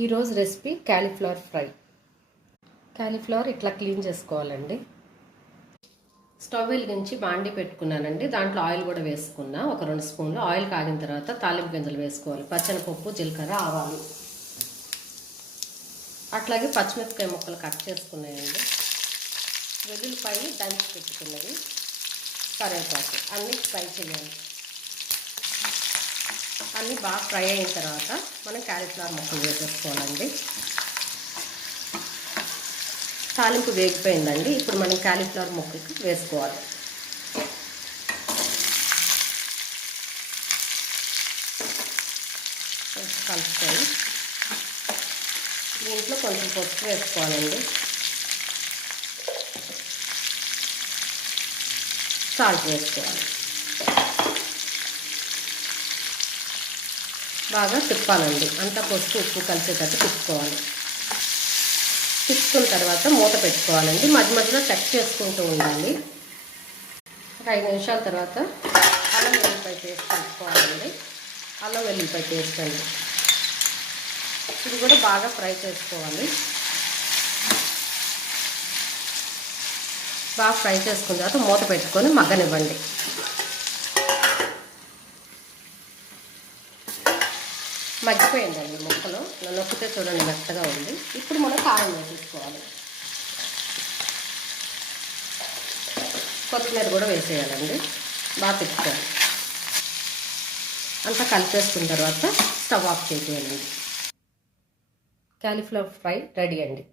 ఈరోజు recipe cauliflower fry. Cauliflower ఇట్లా clean చేసుకోవాలండి. స్టవ్ వెలిగించి బాండి పెట్టుకున్నానండి. దాంట్లో ఆయిల్ కూడా వేసుకున్నా. ఒక 2 స్పూన్లు ఆయిల్ కాగిన తర్వాత తాలింపు గింజలు వేసుకోవాలి. పచ్చనిపప్పు, జీలకర్ర, ఆవాలు, అట్లాగే పచ్చిమిరపకాయ ముక్కలు కట్ చేసుకున్నాయండి. వెల్లుల్లిపాయ దంచి పెట్టుకున్నది, కరివేపాకు అన్నీ ఫ్రై చేయాలి. అన్నీ బాగా ఫ్రై అయిన తర్వాత మనం క్యాలీఫ్లవర్ ముక్కలు వేసేసుకోవాలండి. తాలింపు వేగిపోయిందండి. ఇప్పుడు మనం క్యాలీఫ్లవర్ ముక్కలు వేసుకోవాలి. కలుపుకొని దీంట్లో కొంచెం పసుపు వేసుకోవాలండి. సాల్ట్ వేసుకోవాలి. బాగా తిప్పాలండి. అంతా పసుపు ఉప్పు కలిసేటట్టు తిప్పుకోవాలి. తిప్పుకున్న తర్వాత మూత పెట్టుకోవాలండి. మధ్య మధ్యలో చెక్ చేసుకుంటూ ఉండాలి. 5 నిమిషాల తర్వాత అల్లం వెల్లుల్లిపాయ పేస్ట్ కలుపుకోవాలండి. అల్లం వెల్లుల్లిపాయ పేస్ట్ అండి. ఇది కూడా బాగా ఫ్రై చేసుకోవాలి. బాగా ఫ్రై చేసుకున్న తర్వాత మూత పెట్టుకొని మగ్గనివ్వండి. మగ్గిపోయిందండి ముక్కలు. నొక్కితే చూడండి మెత్తగా ఉంది. ఇప్పుడు మనం కారం వేసేసుకోవాలి. కొత్తిమీర కూడా వేసేయాలండి. బాగా తిప్పుకోవాలి. అంతా కలిపేసుకున్న తర్వాత స్టవ్ ఆఫ్ చేసేయాలండి. క్యాలీఫ్లవర్ ఫ్రై రెడీ అండి.